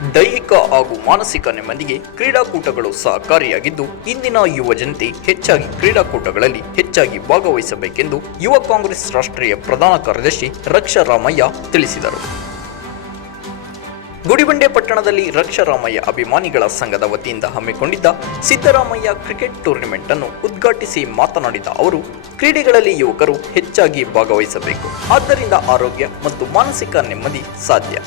ದೈಹಿಕ ಹಾಗೂ ಮಾನಸಿಕ ನೆಮ್ಮದಿಗೆ ಕ್ರೀಡಾಕೂಟಗಳು ಸಹಕಾರಿಯಾಗಿದ್ದು, ಇಂದಿನ ಯುವ ಜನತೆ ಹೆಚ್ಚಾಗಿ ಕ್ರೀಡಾಕೂಟಗಳಲ್ಲಿ ಹೆಚ್ಚಾಗಿ ಭಾಗವಹಿಸಬೇಕೆಂದು ಯುವ ಕಾಂಗ್ರೆಸ್ ರಾಷ್ಟ್ರೀಯ ಪ್ರಧಾನ ಕಾರ್ಯದರ್ಶಿ ರಕ್ಷಾರಾಮಯ್ಯ ತಿಳಿಸಿದರು. ಗುಡಿಬಂಡೆ ಪಟ್ಟಣದಲ್ಲಿ ರಕ್ಷಾರಾಮಯ್ಯ ಅಭಿಮಾನಿಗಳ ಸಂಘದ ವತಿಯಿಂದ ಹಮ್ಮಿಕೊಂಡಿದ್ದ ಸಿದ್ದರಾಮಯ್ಯ ಕ್ರಿಕೆಟ್ ಟೂರ್ನಿಮೆಂಟ್ ಅನ್ನು ಉದ್ಘಾಟಿಸಿ ಮಾತನಾಡಿದ ಅವರು, ಕ್ರೀಡೆಗಳಲ್ಲಿ ಯುವಕರು ಹೆಚ್ಚಾಗಿ ಭಾಗವಹಿಸಬೇಕು. ಆದ್ದರಿಂದ ಆರೋಗ್ಯ ಮತ್ತು ಮಾನಸಿಕ ನೆಮ್ಮದಿ ಸಾಧ್ಯ.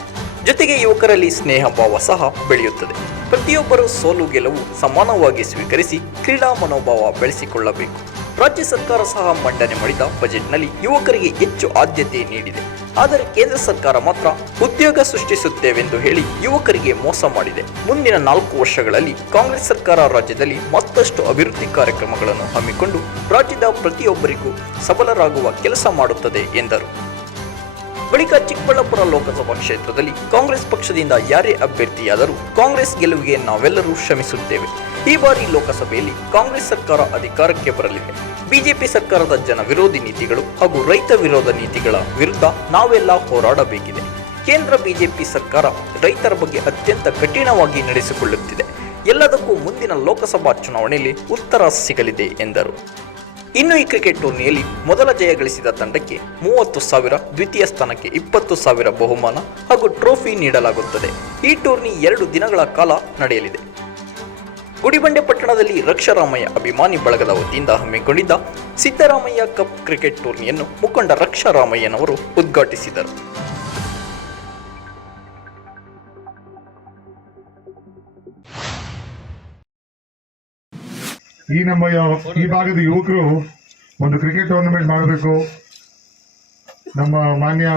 ಜೊತೆಗೆ ಯುವಕರಲ್ಲಿ ಸ್ನೇಹ ಭಾವ ಸಹ ಬೆಳೆಯುತ್ತದೆ. ಪ್ರತಿಯೊಬ್ಬರು ಸೋಲು ಗೆಲುವು ಸಮಾನವಾಗಿ ಸ್ವೀಕರಿಸಿ ಕ್ರೀಡಾ ಮನೋಭಾವ ಬೆಳೆಸಿಕೊಳ್ಳಬೇಕು. ರಾಜ್ಯ ಸರ್ಕಾರ ಸಹ ಮಂಡನೆ ಮಾಡಿದ ಬಜೆಟ್ನಲ್ಲಿ ಯುವಕರಿಗೆ ಹೆಚ್ಚು ಆದ್ಯತೆ ನೀಡಿದೆ. ಆದರೆ ಕೇಂದ್ರ ಸರ್ಕಾರ ಮಾತ್ರ ಉದ್ಯೋಗ ಸೃಷ್ಟಿಸುತ್ತೇವೆಂದು ಹೇಳಿ ಯುವಕರಿಗೆ ಮೋಸ ಮಾಡಿದೆ. ಮುಂದಿನ ನಾಲ್ಕು ವರ್ಷಗಳಲ್ಲಿ ಕಾಂಗ್ರೆಸ್ ಸರ್ಕಾರ ರಾಜ್ಯದಲ್ಲಿ ಮತ್ತಷ್ಟು ಅಭಿವೃದ್ಧಿ ಕಾರ್ಯಕ್ರಮಗಳನ್ನು ಹಮ್ಮಿಕೊಂಡು ರಾಜ್ಯದ ಪ್ರತಿಯೊಬ್ಬರಿಗೂ ಸಬಲರಾಗುವ ಕೆಲಸ ಮಾಡುತ್ತದೆ ಎಂದರು. ಬಳಿಕ ಚಿಕ್ಕಬಳ್ಳಾಪುರ ಲೋಕಸಭಾ ಕ್ಷೇತ್ರದಲ್ಲಿ ಕಾಂಗ್ರೆಸ್ ಪಕ್ಷದಿಂದ ಯಾರೇ ಅಭ್ಯರ್ಥಿಯಾದರೂ ಕಾಂಗ್ರೆಸ್ ಗೆಲುವಿಗೆ ನಾವೆಲ್ಲರೂ ಶ್ರಮಿಸುತ್ತೇವೆ. ಈ ಬಾರಿ ಲೋಕಸಭೆಯಲ್ಲಿ ಕಾಂಗ್ರೆಸ್ ಸರ್ಕಾರ ಅಧಿಕಾರಕ್ಕೆ ಬರಲಿದೆ. ಬಿಜೆಪಿ ಸರ್ಕಾರದ ಜನ ವಿರೋಧಿ ನೀತಿಗಳು ಹಾಗೂ ರೈತ ವಿರೋಧ ನೀತಿಗಳ ವಿರುದ್ಧ ನಾವೆಲ್ಲ ಹೋರಾಡಬೇಕಿದೆ. ಕೇಂದ್ರ ಬಿಜೆಪಿ ಸರ್ಕಾರ ರೈತರ ಬಗ್ಗೆ ಅತ್ಯಂತ ಕಠಿಣವಾಗಿ ನಡೆಸಿಕೊಳ್ಳುತ್ತಿದೆ. ಎಲ್ಲದಕ್ಕೂ ಮುಂದಿನ ಲೋಕಸಭಾ ಚುನಾವಣೆಯಲ್ಲಿ ಉತ್ತರ ಸಿಗಲಿದೆ ಎಂದರು. ಇನ್ನು ಈ ಕ್ರಿಕೆಟ್ ಟೂರ್ನಿಯಲ್ಲಿ ಮೊದಲ ಜಯ ಗಳಿಸಿದ ತಂಡಕ್ಕೆ ಮೂವತ್ತು ಸಾವಿರ, ದ್ವಿತೀಯ ಸ್ಥಾನಕ್ಕೆ ಇಪ್ಪತ್ತು ಸಾವಿರ ಬಹುಮಾನ ಹಾಗೂ ಟ್ರೋಫಿ ನೀಡಲಾಗುತ್ತದೆ. ಈ ಟೂರ್ನಿ ಎರಡು ದಿನಗಳ ಕಾಲ ನಡೆಯಲಿದೆ. ಗುಡಿಬಂಡೆ ಪಟ್ಟಣದಲ್ಲಿ ರಕ್ಷಾರಾಮಯ್ಯ ಅಭಿಮಾನಿ ಬಳಗದ ವತಿಯಿಂದ ಹಮ್ಮಿಕೊಂಡಿದ್ದ ಸಿದ್ದರಾಮಯ್ಯ ಕಪ್ ಕ್ರಿಕೆಟ್ ಟೂರ್ನಿಯನ್ನು ಮುಖಂಡ ರಕ್ಷಾರಾಮಯ್ಯನವರು ಉದ್ಘಾಟಿಸಿದರು. ಈ ನಮ್ಮ ಈ ಭಾಗದ ಯುವಕರು ಒಂದು ಕ್ರಿಕೆಟ್ ಟೂರ್ನಮೆಂಟ್ ಮಾಡಬೇಕು ನಮ್ಮ ಮಾನ್ಯ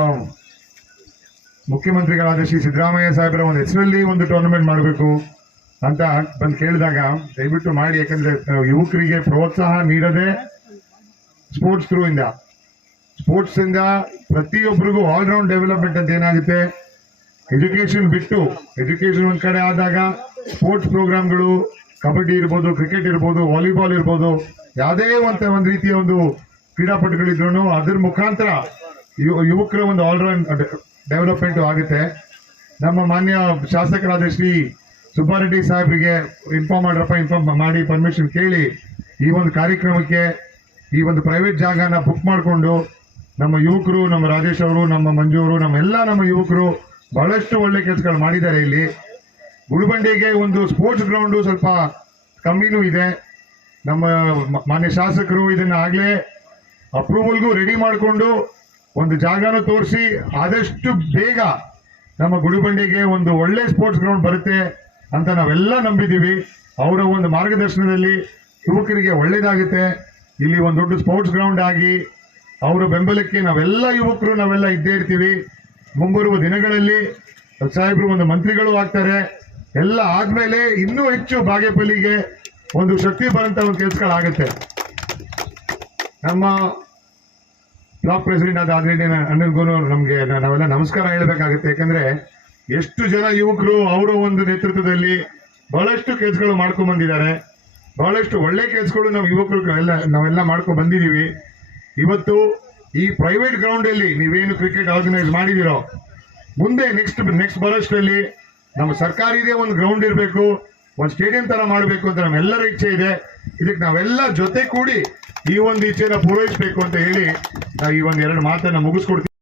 ಮುಖ್ಯಮಂತ್ರಿಗಳಾದ ಶ್ರೀ ಸಿದ್ದರಾಮಯ್ಯ ಸಾಹೇಬರ ಒಂದು ಹೆಸರಲ್ಲಿ ಒಂದು ಟೂರ್ನಮೆಂಟ್ ಮಾಡಬೇಕು ಅಂತ ಬಂದು ಕೇಳಿದಾಗ ದಯವಿಟ್ಟು ಮಾಡಿ, ಯಾಕಂದ್ರೆ ಯುವಕರಿಗೆ ಪ್ರೋತ್ಸಾಹ ನೀಡದೆ ಸ್ಪೋರ್ಟ್ಸ್ ಥ್ರೂ ಇಂದ. ಸ್ಪೋರ್ಟ್ಸ್ ಇಂದ ಪ್ರತಿಯೊಬ್ಬರಿಗೂ ಆಲ್ರೌಂಡ್ ಡೆವಲಪ್ಮೆಂಟ್ ಅಂತ ಏನಾಗುತ್ತೆ? ಎಜುಕೇಶನ್ ಬಿಟ್ಟು ಎಜುಕೇಶನ್ ಒಂದ್ ಕಡೆ ಆದಾಗ ಸ್ಪೋರ್ಟ್ಸ್ ಪ್ರೋಗ್ರಾಮ್ಗಳು ಕಬಡ್ಡಿ ಇರ್ಬೋದು ಕ್ರಿಕೆಟ್ ಇರ್ಬೋದು ವಾಲಿಬಾಲ್ ಇರ್ಬೋದು, ಯಾವುದೇ ಒಂದು ಒಂದು ರೀತಿಯ ಒಂದು ಕ್ರೀಡಾಪಟುಗಳಿದ್ರು ಅದ್ರ ಮುಖಾಂತರ ಯುವಕರ ಒಂದು ಆಲ್ರೌಂಡ್ ಡೆವಲಪ್ಮೆಂಟು ಆಗುತ್ತೆ. ನಮ್ಮ ಮಾನ್ಯ ಶಾಸಕರಾದ ಶ್ರೀ ಸುಬ್ಬಾರೆಡ್ಡಿ ಸಾಹೇಬ್ರಿಗೆ ಇನ್ಫಾರ್ಮ್ ಮಾಡ್ರಪ್ಪ ಇನ್ಫಾರ್ಮ್ ಮಾಡಿ ಪರ್ಮಿಷನ್ ಕೇಳಿ ಈ ಒಂದು ಕಾರ್ಯಕ್ರಮಕ್ಕೆ ಈ ಒಂದು ಪ್ರೈವೇಟ್ ಜಾಗನ ಬುಕ್ ಮಾಡಿಕೊಂಡು ನಮ್ಮ ಯುವಕರು, ನಮ್ಮ ರಾಜೇಶ್ ಅವರು, ನಮ್ಮ ಮಂಜು ಅವರು ನಮ್ಮೆಲ್ಲ ನಮ್ಮ ಯುವಕರು ಬಹಳಷ್ಟು ಒಳ್ಳೆ ಕೆಲಸಗಳು ಮಾಡಿದ್ದಾರೆ ಇಲ್ಲಿ. ಗುಡಿಬಂಡೆಗೆ ಒಂದು ಸ್ಪೋರ್ಟ್ಸ್ ಗ್ರೌಂಡು ಸ್ವಲ್ಪ ಕಮ್ಮಿನೂ ಇದೆ. ನಮ್ಮ ಮಾನ್ಯ ಶಾಸಕರು ಇದನ್ನ ಆಗ್ಲೇ ಅಪ್ರೂವಲ್ಗೂ ರೆಡಿ ಮಾಡಿಕೊಂಡು ಒಂದು ಜಾಗನೂ ತೋರಿಸಿ ಆದಷ್ಟು ಬೇಗ ನಮ್ಮ ಗುಡಿಬಂಡೆಗೆ ಒಂದು ಒಳ್ಳೆ ಸ್ಪೋರ್ಟ್ಸ್ ಗ್ರೌಂಡ್ ಬರುತ್ತೆ ಅಂತ ನಾವೆಲ್ಲ ನಂಬಿದ್ದೀವಿ. ಅವರ ಒಂದು ಮಾರ್ಗದರ್ಶನದಲ್ಲಿ ಯುವಕರಿಗೆ ಒಳ್ಳೇದಾಗುತ್ತೆ. ಇಲ್ಲಿ ಒಂದು ದೊಡ್ಡ ಸ್ಪೋರ್ಟ್ಸ್ ಗ್ರೌಂಡ್ ಆಗಿ ಅವರ ಬೆಂಬಲಕ್ಕೆ ನಾವೆಲ್ಲ ಯುವಕರು ನಾವೆಲ್ಲ ಇದ್ದೇ ಇರ್ತೀವಿ. ಮುಂಬರುವ ದಿನಗಳಲ್ಲಿ ಸಾಹೇಬರು ಒಂದು ಮಂತ್ರಿಗಳು ಆಗ್ತಾರೆ. ಎಲ್ಲ ಆದ್ಮೇಲೆ ಇನ್ನೂ ಹೆಚ್ಚು ಬಾಗೇಪಲ್ಲಿಗೆ ಒಂದು ಶಕ್ತಿ ಬರಂತ ಒಂದು ಕೆಲಸಗಳಾಗುತ್ತೆ ನಮ್ಮ ಬ್ಲಾಕ್ ಪ್ರೆಸಿಡೆಂಟ್ ಆದ ಅನ್ನದ್ ಗುರು ನಮ್ಗೆ ನಾವೆಲ್ಲ ನಮಸ್ಕಾರ ಹೇಳಬೇಕಾಗುತ್ತೆ. ಯಾಕಂದ್ರೆ ಎಷ್ಟು ಜನ ಯುವಕರು ಅವರ ಒಂದು ನೇತೃತ್ವದಲ್ಲಿ ಬಹಳಷ್ಟು ಕೆಲಸಗಳು ಮಾಡ್ಕೊಂಡ್ ಬಂದಿದ್ದಾರೆ. ಬಹಳಷ್ಟು ಒಳ್ಳೆ ಕೆಲಸಗಳು ನಾವು ಯುವಕರು ಎಲ್ಲ ನಾವೆಲ್ಲ ಮಾಡ್ಕೊಂಡ್ ಬಂದಿದೀವಿ ಇವತ್ತು ಈ ಪ್ರೈವೇಟ್ ಗ್ರೌಂಡ್ ಅಲ್ಲಿ ನೀವೇನು ಕ್ರಿಕೆಟ್ ಆರ್ಗನೈಸ್ ಮಾಡಿದಿರೋ ಮುಂದೆ ನೆಕ್ಸ್ಟ್ ನೆಕ್ಸ್ಟ್ ಬರೋಷ್ಟರಲ್ಲಿ ನಮ್ಮ ಸರ್ಕಾರ ಇದೆ ಒಂದು ಗ್ರೌಂಡ್ ಇರಬೇಕು, ಒಂದು ಸ್ಟೇಡಿಯಂ ತರ ಮಾಡಬೇಕು ಅಂತ ನಮ್ಮೆಲ್ಲರ ಇಚ್ಛೆ ಇದೆ. ಇದಕ್ಕೆ ನಾವೆಲ್ಲ ಜೊತೆ ಕೂಡಿ ಈ ಒಂದು ಇಚ್ಛೆನ ಪೂರೈಸಬೇಕು ಅಂತ ಹೇಳಿ ನಾವು ಈ ಒಂದು ಎರಡು ಮಾತನ್ನ ಮುಗಿಸ್ಕೊಡ್ತೀವಿ.